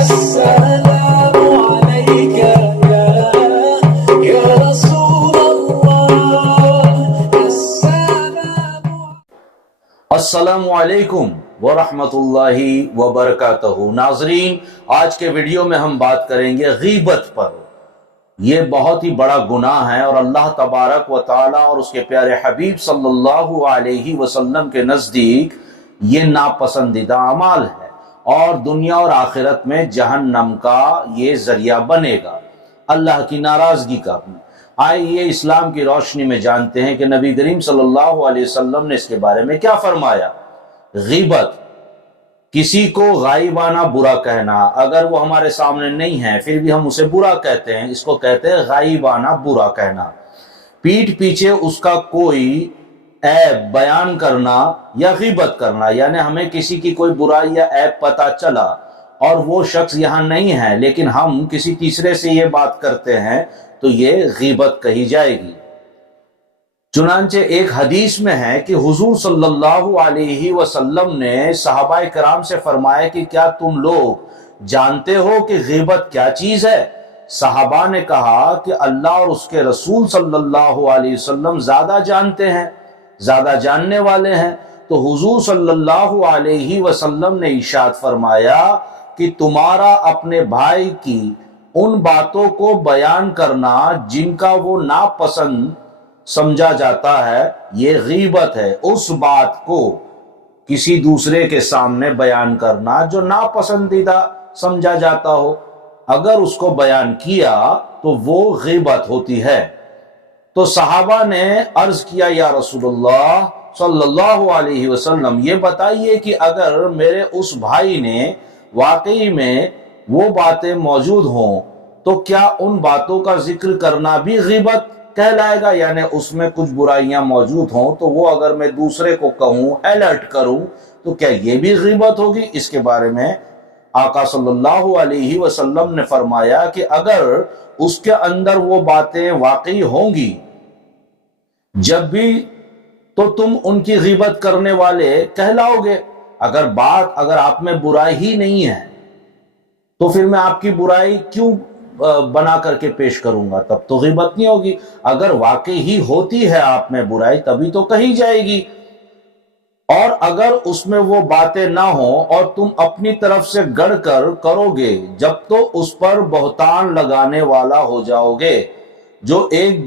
السلام عليك يا رسول الله السلام علیکم ورحمۃ اللہ وبرکاتہ۔ ناظرین، آج کے ویڈیو میں ہم بات کریں گے غیبت پر۔ یہ بہت ہی بڑا گناہ ہے اور اللہ تبارک و تعالی اور اس کے پیارے حبیب صلی اللہ علیہ وسلم کے نزدیک یہ ناپسندیدہ اعمال ہے اور دنیا اور آخرت میں جہنم کا یہ ذریعہ بنے گا، اللہ کی ناراضگی کا بھی۔ آئیے اسلام کی روشنی میں جانتے ہیں کہ نبی کریم صلی اللہ علیہ وسلم نے اس کے بارے میں کیا فرمایا۔ غیبت، کسی کو غائبانہ برا کہنا، اگر وہ ہمارے سامنے نہیں ہے پھر بھی ہم اسے برا کہتے ہیں، اس کو کہتے ہیں غائبانہ برا کہنا۔ پیٹھ پیچھے اس کا کوئی عیب بیان کرنا یا غیبت کرنا، یعنی ہمیں کسی کی کوئی برائی یا عیب پتہ چلا اور وہ شخص یہاں نہیں ہے لیکن ہم کسی تیسرے سے یہ بات کرتے ہیں تو یہ غیبت کہی جائے گی۔ چنانچہ ایک حدیث میں ہے کہ حضور صلی اللہ علیہ وسلم نے صحابہ کرام سے فرمایا کہ کیا تم لوگ جانتے ہو کہ غیبت کیا چیز ہے؟ صحابہ نے کہا کہ اللہ اور اس کے رسول صلی اللہ علیہ وسلم زیادہ جانتے ہیں، زیادہ جاننے والے ہیں۔ تو حضور صلی اللہ علیہ وسلم نے ارشاد فرمایا کہ تمہارا اپنے بھائی کی ان باتوں کو بیان کرنا جن کا وہ ناپسند سمجھا جاتا ہے، یہ غیبت ہے۔ اس بات کو کسی دوسرے کے سامنے بیان کرنا جو ناپسندیدہ سمجھا جاتا ہو، اگر اس کو بیان کیا تو وہ غیبت ہوتی ہے۔ تو صحابہ نے عرض کیا یا رسول اللہ صلی اللہ علیہ وسلم، یہ بتائیے کہ اگر میرے اس بھائی نے واقعی میں وہ باتیں موجود ہوں تو کیا ان باتوں کا ذکر کرنا بھی غیبت کہلائے گا؟ یعنی اس میں کچھ برائیاں موجود ہوں تو وہ اگر میں دوسرے کو کہوں، الرٹ کروں، تو کیا یہ بھی غیبت ہوگی؟ اس کے بارے میں آقا صلی اللہ علیہ وسلم نے فرمایا کہ اگر اس کے اندر وہ باتیں واقعی ہوں گی جب بھی تو تم ان کی غیبت کرنے والے کہلاؤ گے۔ اگر آپ میں برائی ہی نہیں ہے تو پھر میں آپ کی برائی کیوں بنا کر کے پیش کروں گا؟ تب تو غیبت نہیں ہوگی۔ اگر واقعی ہی ہوتی ہے آپ میں برائی تبھی تو کہی جائے گی، اور اگر اس میں وہ باتیں نہ ہوں اور تم اپنی طرف سے گڑھ کر کرو گے جب تو اس پر بہتان لگانے والا ہو جاؤ گے، جو ایک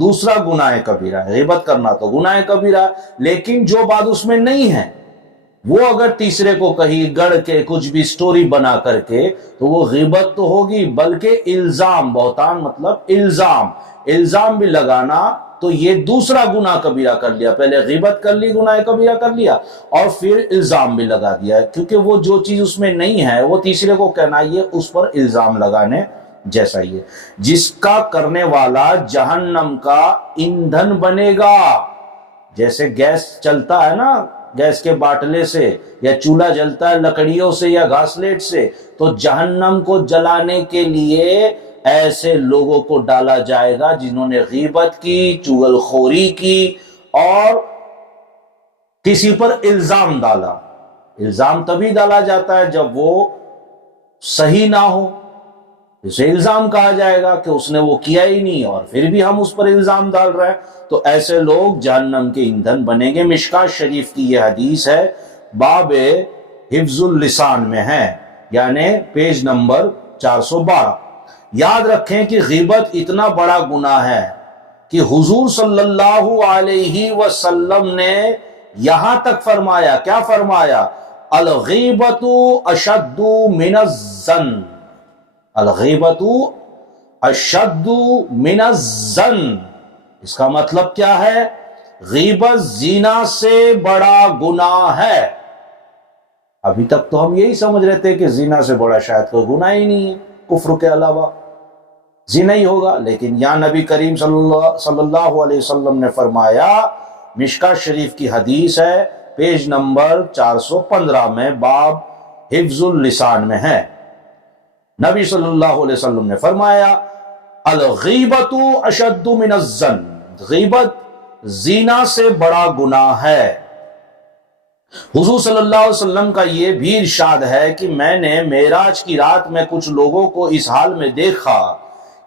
دوسرا گناہ کبیرہ ہے۔ غیبت کرنا تو گناہ کبیرہ، لیکن جو بات اس میں نہیں ہے وہ اگر تیسرے کو کہی گڑھ کے کچھ بھی سٹوری بنا کر کے تو وہ غیبت تو ہوگی، بلکہ الزام، بہتان مطلب الزام بھی لگانا، تو یہ دوسرا گناہ کبیرہ کر لیا۔ پہلے غیبت کر لی، گناہ کبیرہ کر لیا، اور پھر الزام بھی لگا دیا، کیونکہ وہ جو چیز اس میں نہیں ہے وہ تیسرے کو کہنا، یہ اس پر الزام لگانے جیسا ہی ہے۔ جس کا کرنے والا جہنم کا ایندھن بنے گا۔ جیسے گیس چلتا ہے نا، گیس کے باٹلے سے، یا چولہا جلتا ہے لکڑیوں سے یا گھاسلیٹ سے، تو جہنم کو جلانے کے لیے ایسے لوگوں کو ڈالا جائے گا جنہوں نے غیبت کی، چغل خوری کی اور کسی پر الزام ڈالا۔ الزام تبھی ڈالا جاتا ہے جب وہ صحیح نہ ہو، اسے الزام کہا جائے گا کہ اس نے وہ کیا ہی نہیں اور پھر بھی ہم اس پر الزام ڈال رہے ہیں، تو ایسے لوگ جہنم کے ایندھن بنیں گے۔ مشکاۃ شریف کی یہ حدیث ہے، باب حفظ اللسان میں ہے، یعنی پیج نمبر 412۔ یاد رکھیں کہ غیبت اتنا بڑا گناہ ہے کہ حضور صلی اللہ علیہ وسلم نے یہاں تک فرمایا، کیا فرمایا؟ الغیبت اشد من الظن، الغیبت اشد من الظن۔ اس کا مطلب کیا ہے؟ غیبت زنا سے بڑا گناہ ہے۔ ابھی تک تو ہم یہی سمجھ رہے تھے کہ زنا سے بڑا شاید کوئی گناہ ہی نہیں ہے، کفر کے علاوہ زنا ہی ہوگا، لیکن یہاں نبی کریم صلی اللہ علیہ وسلم نے فرمایا، مشکاۃ شریف کی حدیث ہے، پیج نمبر 415 میں، باب حفظ اللسان میں ہے۔ نبی صلی اللہ علیہ وسلم نے فرمایا، الغیبت اشد من الظن، غیبت زنا سے بڑا گناہ ہے۔ حضور صلی اللہ علیہ وسلم کا یہ بھی ارشاد ہے کہ میں نے معراج کی رات میں کچھ لوگوں کو اس حال میں دیکھا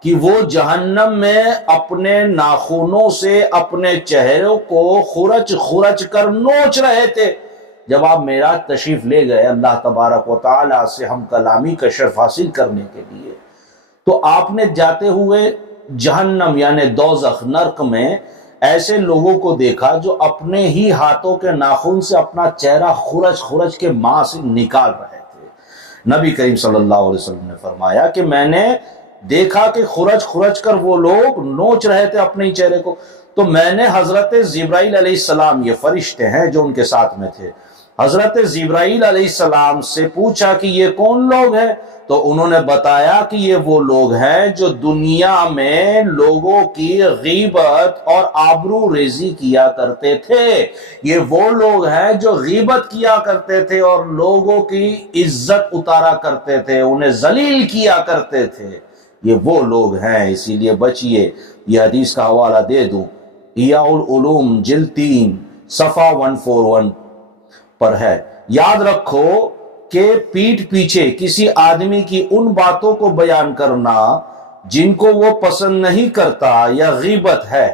کہ وہ جہنم میں اپنے ناخنوں سے اپنے چہروں کو خرچ خرچ کر نوچ رہے تھے۔ جب آپ معراج تشریف لے گئے اللہ تبارک و تعالی سے ہم کلامی کا شرف حاصل کرنے کے لیے، تو آپ نے جاتے ہوئے جہنم یعنی دوزخ نرک میں ایسے لوگوں کو دیکھا جو اپنے ہی ہاتھوں کے ناخن سے اپنا چہرہ خرچ خرچ کے ماں سے نکال رہے تھے۔ نبی کریم صلی اللہ علیہ وسلم نے فرمایا کہ میں نے دیکھا کہ خرچ خرچ کر وہ لوگ نوچ رہے تھے اپنے ہی چہرے کو، تو میں نے حضرت جبرائیل علیہ السلام، یہ فرشتے ہیں جو ان کے ساتھ میں تھے، حضرت جبرائیل علیہ السلام سے پوچھا کہ یہ کون لوگ ہیں؟ تو انہوں نے بتایا کہ یہ وہ لوگ ہیں جو دنیا میں لوگوں کی غیبت اور آبرو ریزی کیا کرتے تھے۔ یہ وہ لوگ ہیں جو غیبت کیا کرتے تھے اور لوگوں کی عزت اتارا کرتے تھے، انہیں ذلیل کیا کرتے تھے۔ یہ وہ لوگ ہیں، اسی لیے بچیے۔ یہ حدیث کا حوالہ دے دوں، احیاء العلوم جلد 3 صفحہ 141 پر ہے۔ یاد رکھو کہ پیٹھ پیچھے کسی آدمی کی ان باتوں کو بیان کرنا جن کو وہ پسند نہیں کرتا یا غیبت ہے،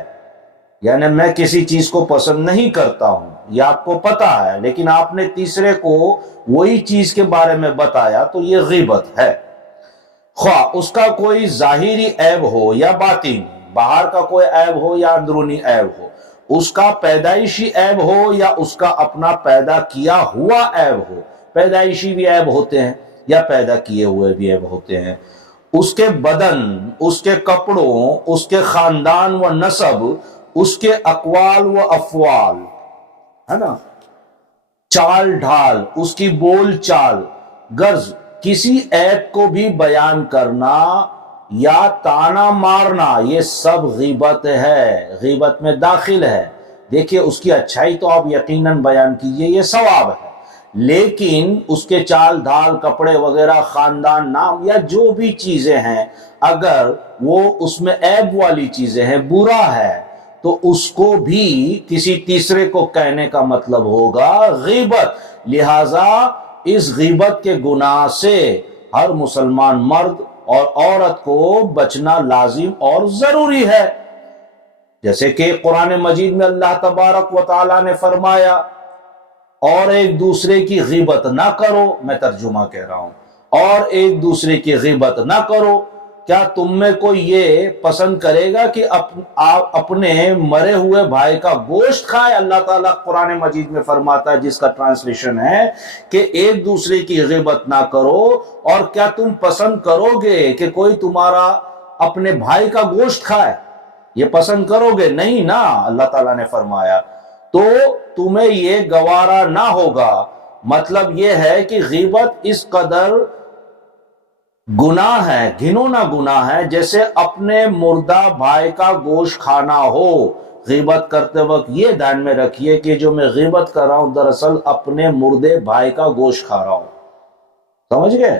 یعنی میں کسی چیز کو پسند نہیں کرتا ہوں، یہ آپ کو پتا ہے، لیکن آپ نے تیسرے کو وہی چیز کے بارے میں بتایا تو یہ غیبت ہے، خواہ اس کا کوئی ظاہری عیب ہو یا باطنی، باہر کا کوئی عیب ہو یا اندرونی عیب ہو، اس کا پیدائشی عیب ہو یا اس کا اپنا پیدا کیا ہوا عیب ہو۔ پیدائشی بھی عیب ہوتے ہیں یا پیدا کیے ہوئے بھی عیب ہوتے ہیں، اس کے بدن، اس کے کپڑوں، اس کے خاندان و نسب، اس کے اقوال و افعال، ہے نا، چال ڈھال، اس کی بول چال، غرض کسی عیب کو بھی بیان کرنا یا تانا مارنا، یہ سب غیبت ہے، غیبت میں داخل ہے۔ دیکھیے اس کی اچھائی تو آپ یقیناً بیان کیجئے، یہ ثواب ہے، لیکن اس کے چال ڈھال، کپڑے وغیرہ، خاندان، نام یا جو بھی چیزیں ہیں، اگر وہ اس میں عیب والی چیزیں ہیں، برا ہے، تو اس کو بھی کسی تیسرے کو کہنے کا مطلب ہوگا غیبت۔ لہذا اس غیبت کے گناہ سے ہر مسلمان مرد اور عورت کو بچنا لازم اور ضروری ہے، جیسے کہ قرآن مجید میں اللہ تبارک و تعالی نے فرمایا، اور ایک دوسرے کی غیبت نہ کرو، میں ترجمہ کہہ رہا ہوں، اور ایک دوسرے کی غیبت نہ کرو۔ کیا تم میں کوئی یہ پسند کرے گا کہ آپ اپنے مرے ہوئے بھائی کا گوشت کھائے؟ اللہ تعالیٰ قرآن مجید میں فرماتا ہے، جس کا ٹرانسلیشن ہے کہ ایک دوسرے کی غیبت نہ کرو، اور کیا تم پسند کرو گے کہ کوئی تمہارا اپنے بھائی کا گوشت کھائے؟ یہ پسند کرو گے نہیں نا، اللہ تعالیٰ نے فرمایا، تو تمہیں یہ گوارا نہ ہوگا۔ مطلب یہ ہے کہ غیبت اس قدر گناہ ہے، گھنونا گناہ ہے، جیسے اپنے مردہ بھائی کا گوشت کھانا ہو۔ غیبت کرتے وقت یہ دھیان میں رکھیے کہ جو میں غیبت کر رہا ہوں دراصل اپنے مردے بھائی کا گوشت کھا رہا ہوں، سمجھ گئے،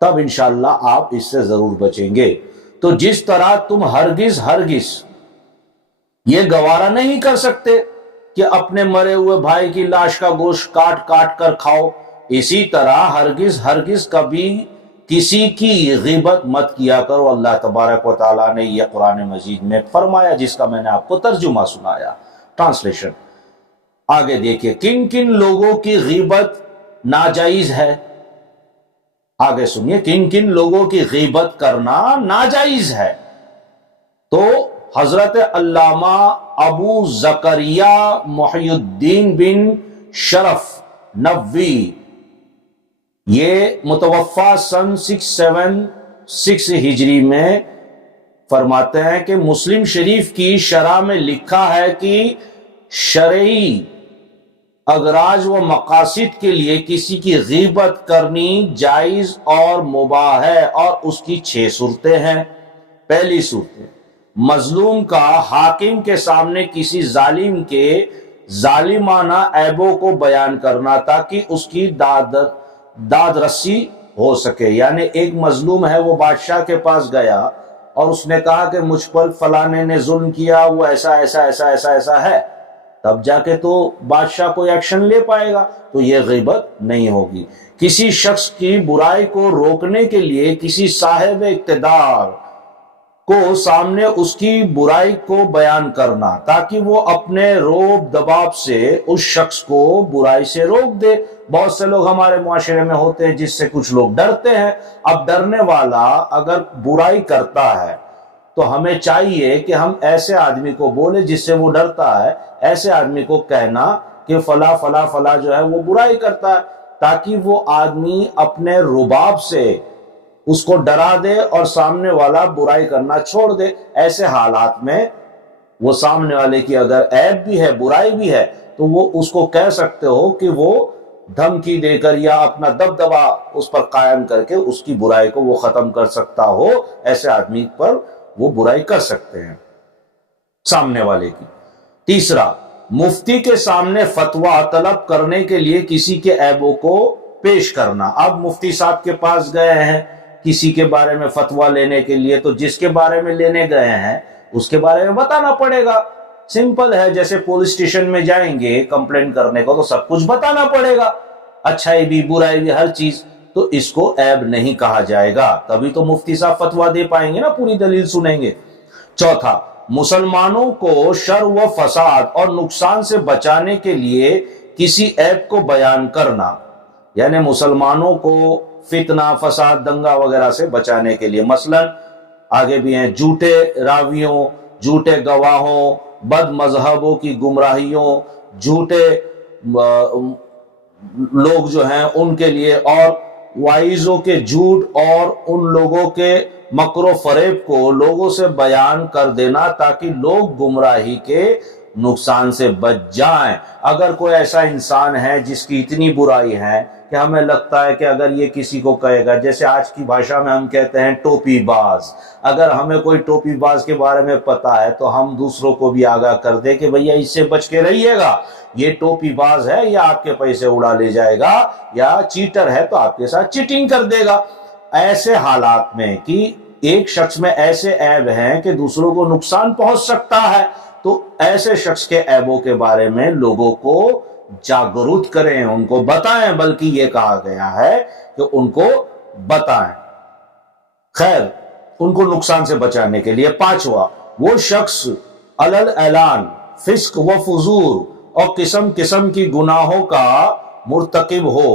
تب انشاءاللہ آپ اس سے ضرور بچیں گے۔ تو جس طرح تم ہرگز یہ گوارا نہیں کر سکتے کہ اپنے مرے ہوئے بھائی کی لاش کا گوشت کاٹ کاٹ کر کھاؤ، اسی طرح ہرگز کبھی کسی کی غیبت مت کیا کرو۔ اللہ تبارک و تعالیٰ نے یہ قرآن مجید میں فرمایا، جس کا میں نے آپ کو ترجمہ سنایا، ٹرانسلیشن۔ آگے دیکھیے کن کن لوگوں کی غیبت ناجائز ہے، آگے سنیے کن کن لوگوں کی غیبت کرنا ناجائز ہے۔ تو حضرت علامہ ابو زکریا محی الدین بن شرف نووی، یہ متوفہ سن 676 ہجری میں فرماتے ہیں کہ مسلم شریف کی شرح میں لکھا ہے کہ شرعی اغراض و مقاصد کے لیے کسی کی غیبت کرنی جائز اور مباح ہے، اور اس کی 6 صورتیں ہیں۔ پہلی صورت، مظلوم کا حاکم کے سامنے کسی ظالم کے ظالمانہ عیبوں کو بیان کرنا تاکہ اس کی داد رسی ہو سکے، یعنی ایک مظلوم ہے، وہ بادشاہ کے پاس گیا اور اس نے کہا کہ مجھ پر فلانے نے ظلم کیا، وہ ایسا ایسا ایسا ایسا ایسا ہے، تب جا کے تو بادشاہ کوئی ایکشن لے پائے گا، تو یہ غیبت نہیں ہوگی۔ کسی شخص کی برائی کو روکنے کے لیے کسی صاحب اقتدار کو سامنے اس کی برائی کو بیان کرنا تاکہ وہ اپنے روب دباؤ سے اس شخص کو برائی سے روک دے۔ بہت سے لوگ ہمارے معاشرے میں ہوتے ہیں جس سے کچھ لوگ ڈرتے ہیں۔ اب ڈرنے والا اگر برائی کرتا ہے تو ہمیں چاہیے کہ ہم ایسے آدمی کو بولے جس سے وہ ڈرتا ہے، ایسے آدمی کو کہنا کہ فلاں فلاں فلاں جو ہے وہ برائی کرتا ہے، تاکہ وہ آدمی اپنے رباب سے اس کو ڈرا دے اور سامنے والا برائی کرنا چھوڑ دے۔ ایسے حالات میں وہ سامنے والے کی اگر عیب بھی ہے، برائی بھی ہے، تو وہ اس کو کہہ سکتے ہو کہ وہ دھمکی دے کر یا اپنا دبدبا اس پر قائم کر کے اس کی برائی کو وہ ختم کر سکتا ہو۔ ایسے آدمی پر وہ برائی کر سکتے ہیں سامنے والے کی۔ تیسرا، مفتی کے سامنے فتویٰ طلب کرنے کے لیے کسی کے عیبوں کو پیش کرنا۔ اب مفتی صاحب کے پاس گئے ہیں کسی کے بارے میں فتویٰ لینے کے لیے، تو جس کے بارے میں لینے گئے ہیں اس کے بارے میں بتانا پڑے گا۔ سمپل ہے، جیسے پولیس اسٹیشن میں جائیں گے کمپلین کرنے کو تو سب کچھ بتانا پڑے گا، اچھائی بھی برائی بھی ہر چیز، تو اس کو عیب نہیں کہا جائے گا، تبھی تو مفتی صاحب فتویٰ دے پائیں گے نا، پوری دلیل سنیں گے۔ چوتھا، مسلمانوں کو شر و فساد اور نقصان سے بچانے کے لیے کسی عیب کو بیان کرنا، یعنی مسلمانوں کو فتنہ فساد دنگا وغیرہ سے بچانے کے لیے، مثلا آگے بھی ہیں جھوٹے راویوں، جھوٹے گواہوں، بد مذہبوں کی گمراہیوں، جھوٹے لوگ جو ہیں ان کے لیے، اور وائزوں کے جھوٹ اور ان لوگوں کے مکر و فریب کو لوگوں سے بیان کر دینا تاکہ لوگ گمراہی کے نقصان سے بچ جائیں۔ اگر کوئی ایسا انسان ہے جس کی اتنی برائی ہے کہ ہمیں لگتا ہے کہ اگر یہ کسی کو کہے گا، جیسے آج کی بھاشا میں ہم کہتے ہیں ٹوپی باز، اگر ہمیں کوئی ٹوپی باز کے بارے میں پتا ہے تو ہم دوسروں کو بھی آگاہ کر دیں کہ بھیا اس سے بچ کے رہیے گا، یہ ٹوپی باز ہے، یا آپ کے پیسے اڑا لے جائے گا، یا چیٹر ہے تو آپ کے ساتھ چیٹنگ کر دے گا۔ ایسے حالات میں کہ ایک شخص میں ایسے عیب ہیں کہ دوسروں کو نقصان پہنچ سکتا ہے، تو ایسے شخص کے عیبوں کے بارے میں لوگوں کو جاگرت کریں، ان کو بتائیں، بلکہ یہ کہا گیا ہے کہ ان کو بتائیں، خیر ان کو نقصان سے بچانے کے لیے۔ پانچواں، وہ شخص علل اعلان فسق و فجور اور قسم قسم کی گناہوں کا مرتکب ہو،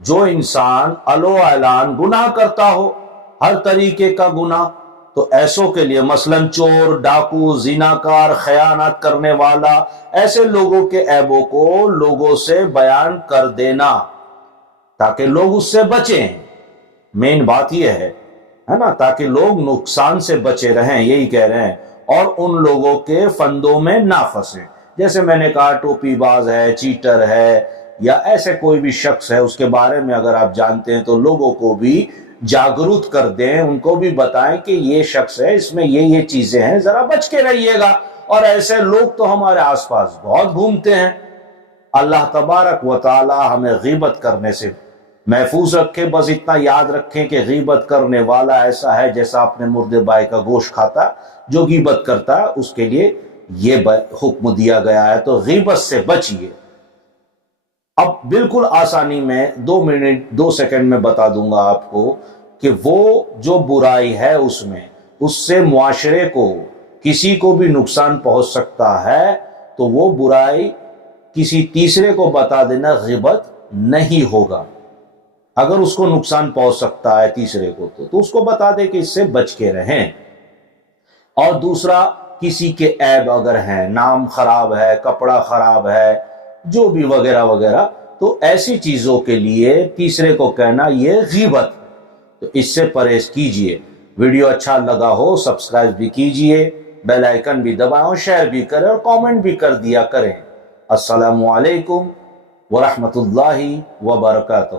جو انسان علو اعلان گناہ کرتا ہو، ہر طریقے کا گناہ، تو ایسوں کے لیے مثلا چور، ڈاکو، زناکار، خیانت کرنے والا، ایسے لوگوں کے عیبوں کو لوگوں سے بیان کر دینا تاکہ لوگ اس سے بچیں۔ مین بات یہ ہے نا، تاکہ لوگ نقصان سے بچے رہیں، یہی کہہ رہے ہیں، اور ان لوگوں کے فندوں میں نہ پھنسیں۔ جیسے میں نے کہا ٹوپی باز ہے، چیٹر ہے، یا ایسے کوئی بھی شخص ہے، اس کے بارے میں اگر آپ جانتے ہیں تو لوگوں کو بھی جاگرت کر دیں، ان کو بھی بتائیں کہ یہ شخص ہے، اس میں یہ چیزیں ہیں، ذرا بچ کے رہیے گا۔ اور ایسے لوگ تو ہمارے آس پاس بہت گھومتے ہیں۔ اللہ تبارک و تعالی ہمیں غیبت کرنے سے محفوظ رکھے۔ بس اتنا یاد رکھیں کہ غیبت کرنے والا ایسا ہے جیسا اپنے مردے بھائی کا گوشت کھاتا، جو غیبت کرتا ہے اس کے لیے یہ حکم دیا گیا ہے، تو غیبت سے بچیے۔ اب بالکل آسانی میں 2 منٹ 2 سیکنڈ میں بتا دوں گا آپ کو کہ وہ جو برائی ہے اس سے معاشرے کو کسی کو بھی نقصان پہنچ سکتا ہے، تو وہ برائی کسی تیسرے کو بتا دینا غیبت نہیں ہوگا۔ اگر اس کو نقصان پہنچ سکتا ہے تیسرے کو تو اس کو بتا دے کہ اس سے بچ کے رہیں۔ اور دوسرا، کسی کے عیب اگر ہیں، نام خراب ہے، کپڑا خراب ہے، جو بھی وغیرہ وغیرہ، تو ایسی چیزوں کے لیے تیسرے کو کہنا یہ غیبت ہے، تو اس سے پرہیز کیجئے۔ ویڈیو اچھا لگا ہو سبسکرائب بھی کیجئے، بیل آئیکن بھی دبائیں، شیئر بھی کریں اور کامنٹ بھی کر دیا کریں۔ السلام علیکم ورحمۃ اللہ وبرکاتہ۔